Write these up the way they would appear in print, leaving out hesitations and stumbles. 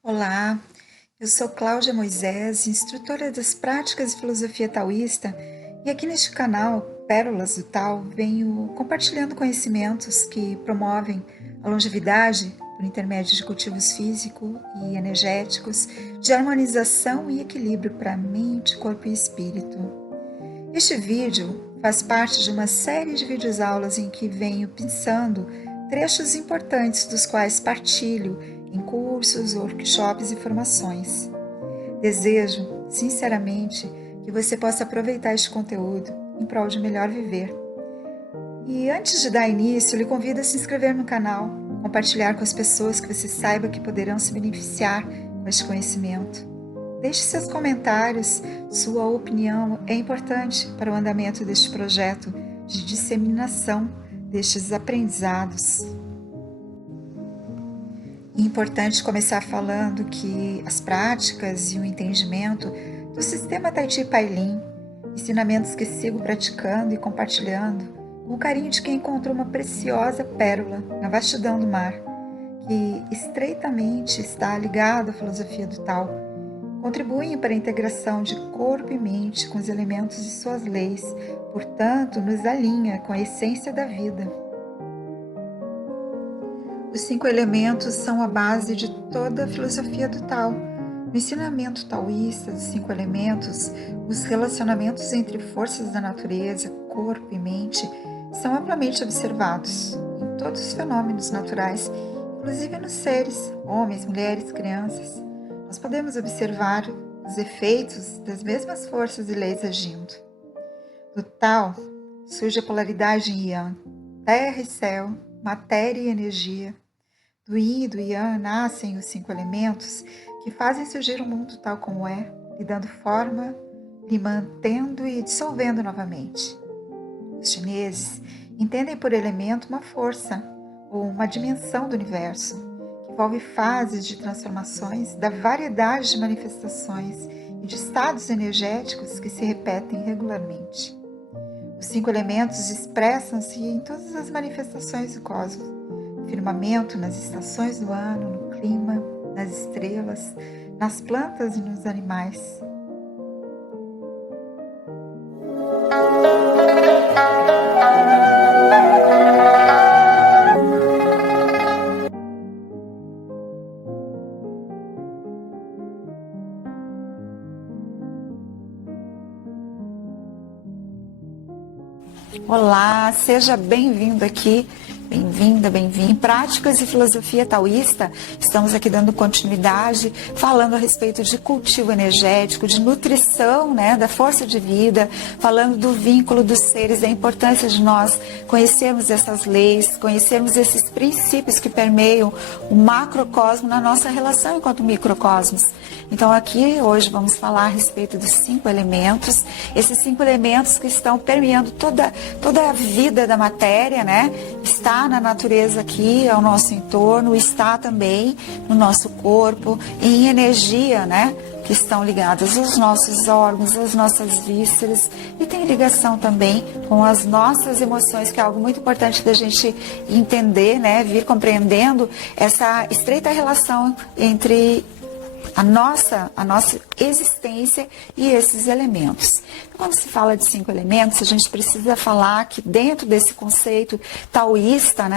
Olá, eu sou Cláudia Moisés, instrutora das práticas de filosofia taoísta, e aqui neste canal, Pérolas do Tao, venho compartilhando conhecimentos que promovem a longevidade por intermédio de cultivos físicos e energéticos, de harmonização e equilíbrio para mente, corpo e espírito. Este vídeo faz parte de uma série de videoaulas em que venho pensando trechos importantes dos quais partilho em cursos, workshops e formações. Desejo, sinceramente, que você possa aproveitar este conteúdo em prol de melhor viver. E antes de dar início, lhe convido a se inscrever no canal, compartilhar com as pessoas que você saiba que poderão se beneficiar com este conhecimento. Deixe seus comentários, sua opinião é importante para o andamento deste projeto de disseminação destes aprendizados. É importante começar falando que as práticas e o entendimento do sistema Tai Chi Pai Lin, ensinamentos que sigo praticando e compartilhando, com o carinho de quem encontrou uma preciosa pérola na vastidão do mar, que estreitamente está ligado à filosofia do Tao, contribuem para a integração de corpo e mente com os elementos de suas leis, portanto, nos alinha com a essência da vida. Os 5 elementos são a base de toda a filosofia do Tao. No ensinamento taoísta dos 5 elementos, os relacionamentos entre forças da natureza, corpo e mente são amplamente observados em todos os fenômenos naturais, inclusive nos seres, homens, mulheres, crianças. Nós podemos observar os efeitos das mesmas forças e leis agindo. Do Tao surge a polaridade em Yang, terra e céu, matéria e energia. Do Yin e do Yang nascem os 5 elementos que fazem surgir o mundo tal como é, lhe dando forma, lhe mantendo e dissolvendo novamente. Os chineses entendem por elemento uma força ou uma dimensão do universo, que envolve fases de transformações da variedade de manifestações e de estados energéticos que se repetem regularmente. Os 5 elementos expressam-se em todas as manifestações do cosmos, no firmamento, nas estações do ano, no clima, nas estrelas, nas plantas e nos animais. Olá, seja bem-vindo aqui, bem-vinda, bem-vindo. Em Práticas e Filosofia Taoísta, estamos aqui dando continuidade, falando a respeito de cultivo energético, de nutrição, da força de vida, falando do vínculo dos seres, da importância de nós conhecermos essas leis, conhecermos esses princípios que permeiam o macrocosmo na nossa relação enquanto microcosmos. Então aqui hoje vamos falar a respeito dos 5 elementos, esses 5 elementos que estão permeando toda a vida da matéria, Está na natureza aqui, ao nosso entorno, está também no nosso corpo, e em energia, que estão ligadas aos nossos órgãos, às nossas vísceras, e tem ligação também com as nossas emoções, que é algo muito importante da gente entender, vir compreendendo essa estreita relação entre a nossa existência e esses elementos. Quando se fala de 5 elementos, a gente precisa falar que dentro desse conceito taoísta,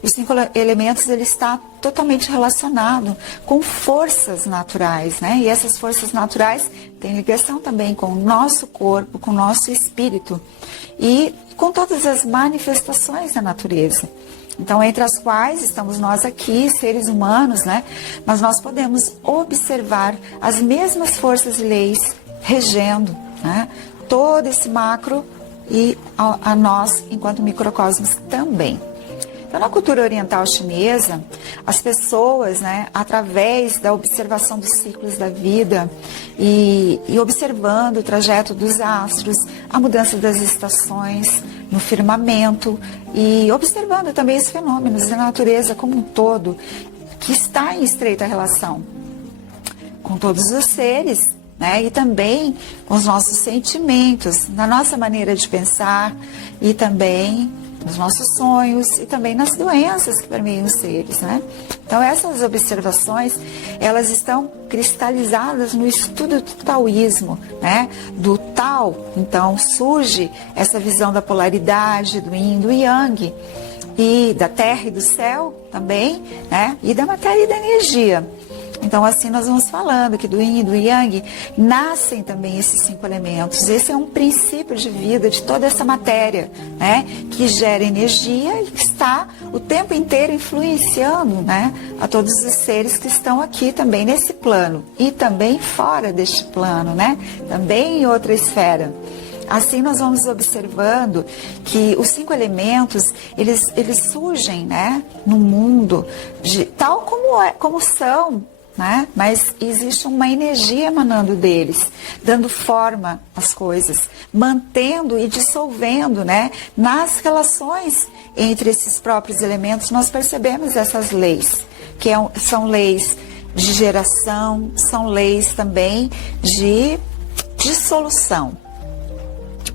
os 5 elementos ele está totalmente relacionado com forças naturais, E essas forças naturais têm ligação também com o nosso corpo, com o nosso espírito e com todas as manifestações da natureza. Então, entre as quais estamos nós aqui, seres humanos, Mas nós podemos observar as mesmas forças e leis regendo, todo esse macro e a nós, enquanto microcosmos, também. Então, na cultura oriental chinesa, as pessoas, através da observação dos ciclos da vida e observando o trajeto dos astros, a mudança das estações no firmamento e observando também os fenômenos da natureza como um todo, que está em estreita relação com todos os seres, e também com os nossos sentimentos, na nossa maneira de pensar e também nos nossos sonhos e também nas doenças que permeiam os seres, né? Então essas observações, elas estão cristalizadas no estudo do taoísmo, né? Do Tao, então surge essa visão da polaridade, do Yin, do Yang, e da terra e do céu também, né? E da matéria e da energia. Então, assim, nós vamos falando que do Yin e do Yang nascem também esses 5 elementos. Esse é um princípio de vida de toda essa matéria, né? Que gera energia e que está o tempo inteiro influenciando, né? A todos os seres que estão aqui também nesse plano e também fora deste plano, né? Também em outra esfera. Assim nós vamos observando que os 5 elementos, eles surgem, né, no mundo tal como são, né? Mas existe uma energia emanando deles, dando forma às coisas, mantendo e dissolvendo, né? Nas relações entre esses próprios elementos, nós percebemos essas leis, que são leis de geração, são leis também de dissolução.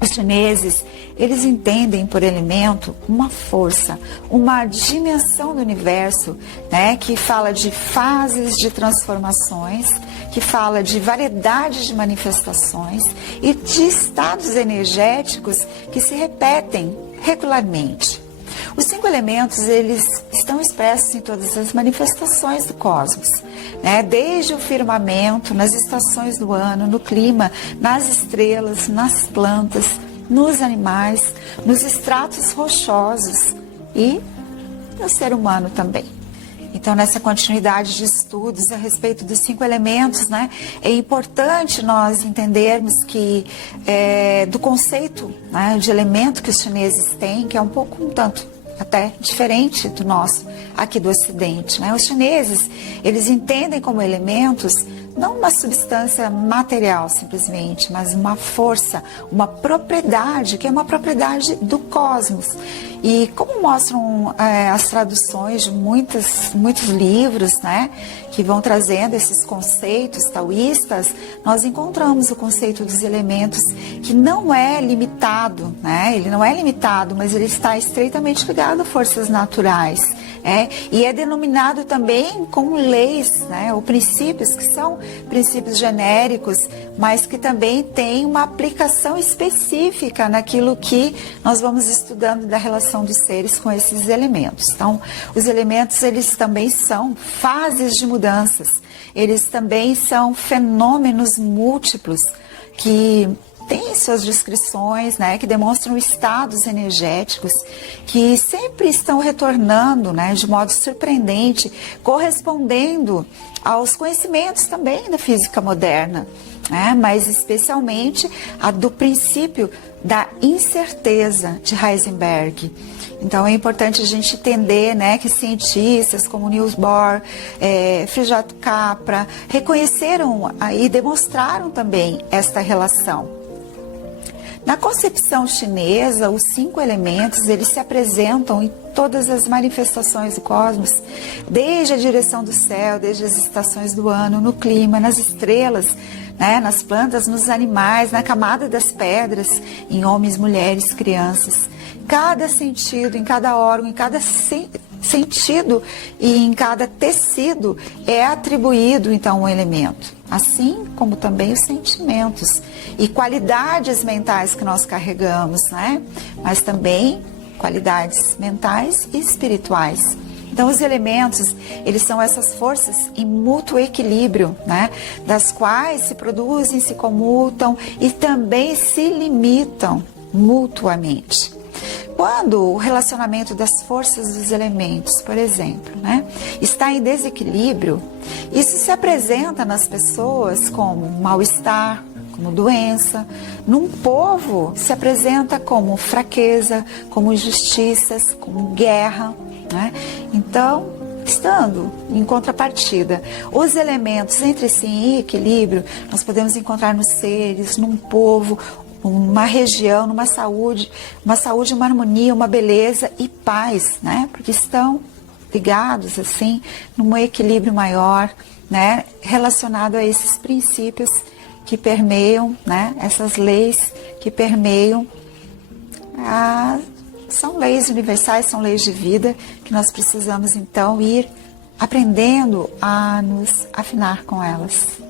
Os chineses, eles entendem por elemento uma força, uma dimensão do universo, né, que fala de fases de transformações, que fala de variedade de manifestações e de estados energéticos que se repetem regularmente. Os 5 elementos, eles estão expressos em todas as manifestações do cosmos, né? Desde o firmamento, nas estações do ano, no clima, nas estrelas, nas plantas, nos animais, nos estratos rochosos e no ser humano também. Então, nessa continuidade de estudos a respeito dos 5 elementos, né, é importante nós entendermos que do conceito, né, de elemento que os chineses têm, que é um tanto até diferente do nosso aqui do Ocidente, né? Os chineses, eles entendem como elementos não uma substância material simplesmente, mas uma força, uma propriedade, que é uma propriedade do cosmos. E como mostram as traduções de muitos livros, né, que vão trazendo esses conceitos taoístas, nós encontramos o conceito dos elementos que não é limitado, né? Ele não é limitado, mas ele está estreitamente ligado a forças naturais. E é denominado também como leis, né, ou princípios, que são princípios genéricos, mas que também têm uma aplicação específica naquilo que nós vamos estudando da relação dos seres com esses elementos. Então, os elementos, eles também são fases de mudanças, eles também são fenômenos múltiplos que tem suas descrições, né, que demonstram estados energéticos que sempre estão retornando, né, de modo surpreendente, correspondendo aos conhecimentos também da física moderna, né, mas especialmente a do princípio da incerteza de Heisenberg. Então é importante a gente entender, né, que cientistas como Niels Bohr, Frijol Capra reconheceram e demonstraram também esta relação. Na concepção chinesa, os 5 elementos, eles se apresentam em todas as manifestações do cosmos, desde a direção do céu, desde as estações do ano, no clima, nas estrelas, né, nas plantas, nos animais, na camada das pedras, em homens, mulheres, crianças. Cada sentido, em cada órgão, em cada sentido e em cada tecido é atribuído, então, um elemento. Assim como também os sentimentos e qualidades mentais que nós carregamos, né? Mas também qualidades mentais e espirituais. Então, os elementos, eles são essas forças em mútuo equilíbrio, né? Das quais se produzem, se comutam e também se limitam mutuamente. Quando o relacionamento das forças dos elementos, por exemplo, né, está em desequilíbrio, isso se apresenta nas pessoas como mal-estar, como doença. Num povo, se apresenta como fraqueza, como injustiças, como guerra, né? Então, estando em contrapartida, os elementos entre si em equilíbrio, nós podemos encontrar nos seres, num povo, uma região, numa saúde, uma harmonia, uma beleza e paz, né? Porque estão ligados, assim, num equilíbrio maior, né? Relacionado a esses princípios que permeiam, né? Essas leis que permeiam a são leis universais, são leis de vida que nós precisamos então ir aprendendo a nos afinar com elas.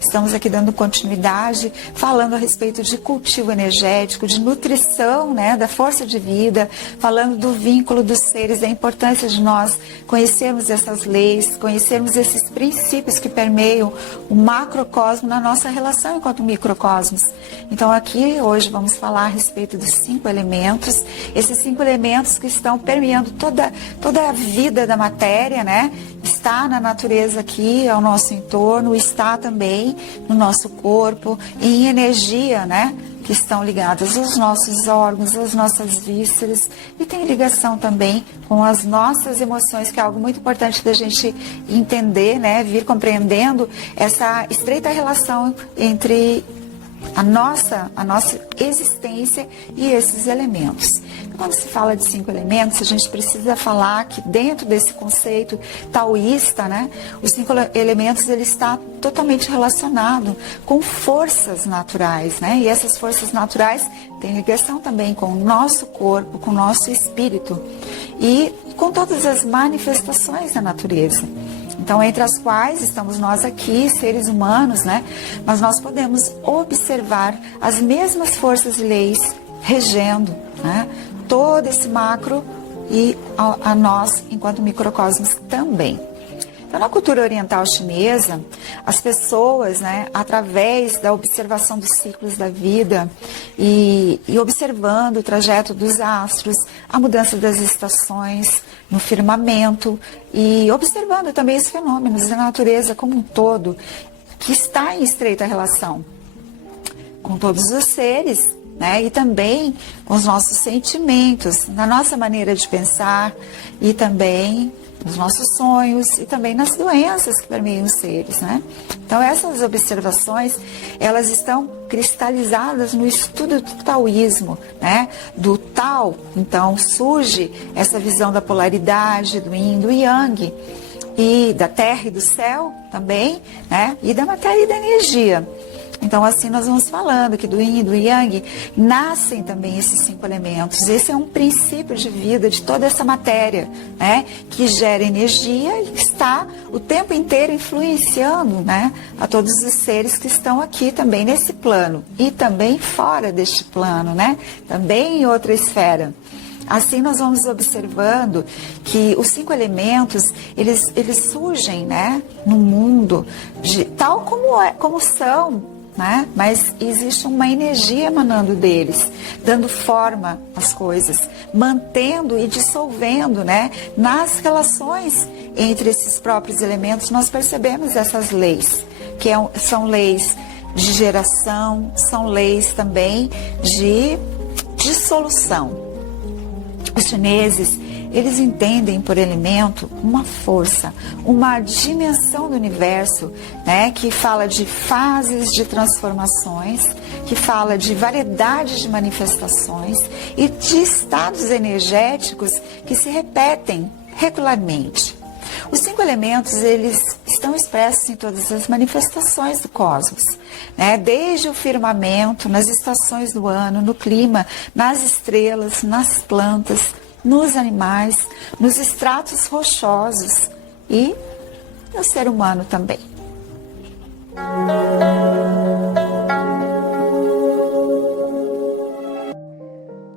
Estamos aqui dando continuidade, falando a respeito de cultivo energético, de nutrição, né, da força de vida, falando do vínculo dos seres, da importância de nós conhecermos essas leis, conhecermos esses princípios que permeiam o macrocosmo na nossa relação enquanto microcosmos. Então aqui hoje vamos falar a respeito dos 5 elementos, esses 5 elementos que estão permeando toda a vida da matéria, né? Está na natureza aqui, ao nosso entorno, está também no nosso corpo, e em energia, né? Que estão ligadas aos nossos órgãos, às nossas vísceras, e tem ligação também com as nossas emoções, que é algo muito importante da gente entender, né? Vir compreendendo essa estreita relação entre a nossa existência e esses elementos. Quando se fala de 5 elementos, a gente precisa falar que dentro desse conceito taoísta, né, os 5 elementos ele está totalmente relacionado com forças naturais, né? E essas forças naturais têm ligação também com o nosso corpo, com o nosso espírito e com todas as manifestações da natureza. Então, entre as quais estamos nós aqui, seres humanos, né? Mas nós podemos observar as mesmas forças e leis regendo, né, todo esse macro e a nós, enquanto microcosmos, também. Então, na cultura oriental chinesa, as pessoas, né, através da observação dos ciclos da vida e observando o trajeto dos astros, a mudança das estações no firmamento e observando também os fenômenos da natureza como um todo, que está em estreita relação com todos os seres, né, e também com os nossos sentimentos, na nossa maneira de pensar e também nos nossos sonhos e também nas doenças que permeiam os seres, né? Então essas observações, elas estão cristalizadas no estudo do taoísmo, né? Do Tao, então surge essa visão da polaridade, do Yin, do Yang, e da terra e do céu também, né? E da matéria e da energia. Então, assim, nós vamos falando que do Yin e do Yang nascem também esses 5 elementos. Esse é um princípio de vida de toda essa matéria, né? Que gera energia e está o tempo inteiro influenciando, né, a todos os seres que estão aqui também nesse plano e também fora deste plano, né? Também em outra esfera. Assim nós vamos observando que os 5 elementos, eles surgem, né, no mundo tal como são, né? Mas existe uma energia emanando deles, dando forma às coisas, mantendo e dissolvendo, né? Nas relações entre esses próprios elementos, nós percebemos essas leis, que são leis de geração, são leis também de dissolução. Os chineses, eles entendem por elemento uma força, uma dimensão do universo, né, que fala de fases de transformações, que fala de variedade de manifestações e de estados energéticos que se repetem regularmente. Os 5 elementos, eles estão expressos em todas as manifestações do cosmos, né? Desde o firmamento, nas estações do ano, no clima, nas estrelas, nas plantas, nos animais, nos estratos rochosos e no ser humano também.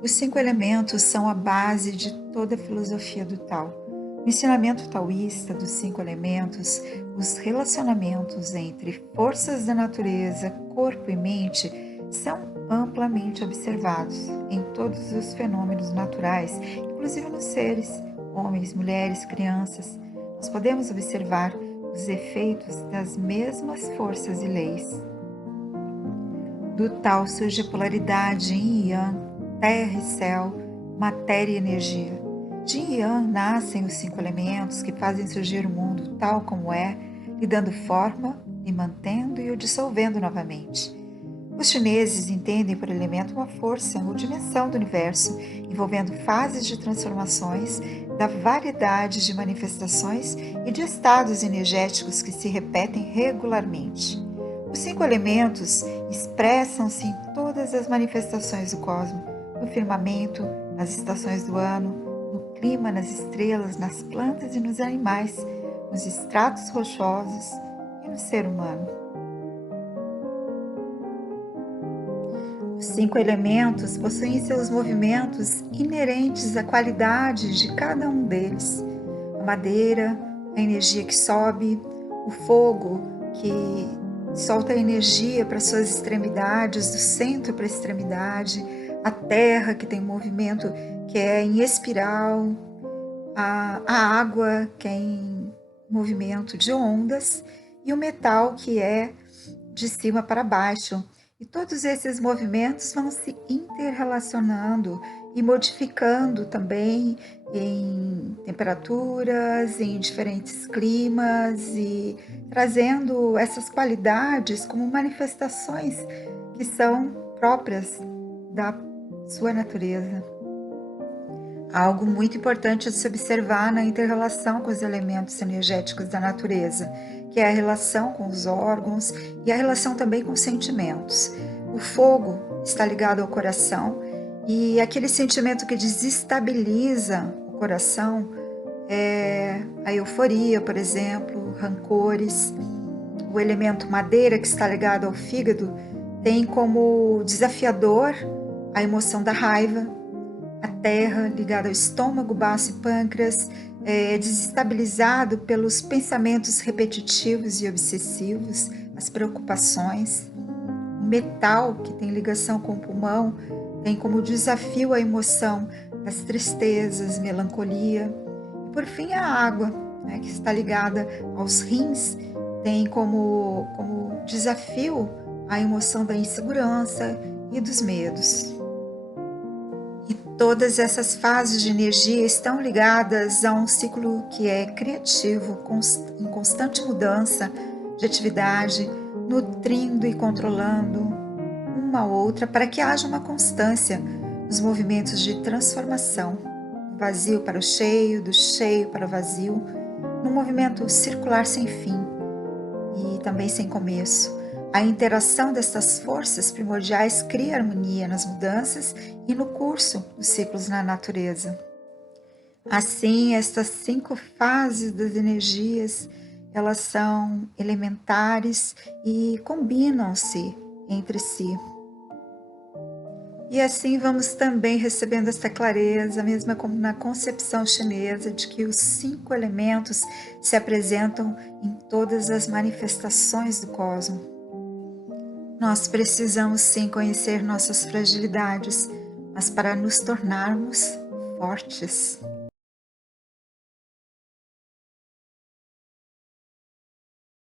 Os 5 elementos são a base de toda a filosofia do Tao. No ensinamento taoísta dos 5 elementos, os relacionamentos entre forças da natureza, corpo e mente são amplamente observados em todos os fenômenos naturais, inclusive nos seres, homens, mulheres, crianças. Nós podemos observar os efeitos das mesmas forças e leis. Do Tao surge a polaridade Yin e Yang, terra e céu, matéria e energia. De Yin e Yang nascem os 5 elementos que fazem surgir o mundo tal como é, lhe dando forma, e mantendo e o dissolvendo novamente. Os chineses entendem por elemento uma força ou dimensão do universo, envolvendo fases de transformações, da variedade de manifestações e de estados energéticos que se repetem regularmente. Os 5 elementos expressam-se em todas as manifestações do cosmos, no firmamento, nas estações do ano, no clima, nas estrelas, nas plantas e nos animais, nos estratos rochosos e no ser humano. Os 5 elementos possuem seus movimentos inerentes à qualidade de cada um deles. A madeira, a energia que sobe, o fogo, que solta energia para suas extremidades, do centro para a extremidade, a terra, que tem movimento que é em espiral, a água, que é em movimento de ondas, e o metal, que é de cima para baixo. E todos esses movimentos vão se interrelacionando e modificando também em temperaturas, em diferentes climas e trazendo essas qualidades como manifestações que são próprias da sua natureza. Algo muito importante a se observar na interrelação com os elementos energéticos da natureza, que é a relação com os órgãos e a relação também com os sentimentos. O fogo está ligado ao coração e aquele sentimento que desestabiliza o coração é a euforia, por exemplo, rancores. O elemento madeira, que está ligado ao fígado, tem como desafiador a emoção da raiva. A terra, ligada ao estômago, baço e pâncreas, é desestabilizado pelos pensamentos repetitivos e obsessivos, as preocupações. O metal, que tem ligação com o pulmão, tem como desafio a emoção das tristezas, melancolia. E por fim a água, que está ligada aos rins, tem como desafio a emoção da insegurança e dos medos. E todas essas fases de energia estão ligadas a um ciclo que é criativo, em constante mudança de atividade, nutrindo e controlando uma outra para que haja uma constância nos movimentos de transformação, do vazio para o cheio, do cheio para o vazio, num movimento circular sem fim e também sem começo. A interação dessas forças primordiais cria harmonia nas mudanças e no curso dos ciclos na natureza. Assim, estas 5 fases das energias, elas são elementares e combinam-se entre si. E assim vamos também recebendo essa clareza, mesmo como na concepção chinesa, de que os 5 elementos se apresentam em todas as manifestações do cosmos. Nós precisamos sim conhecer nossas fragilidades, mas para nos tornarmos fortes.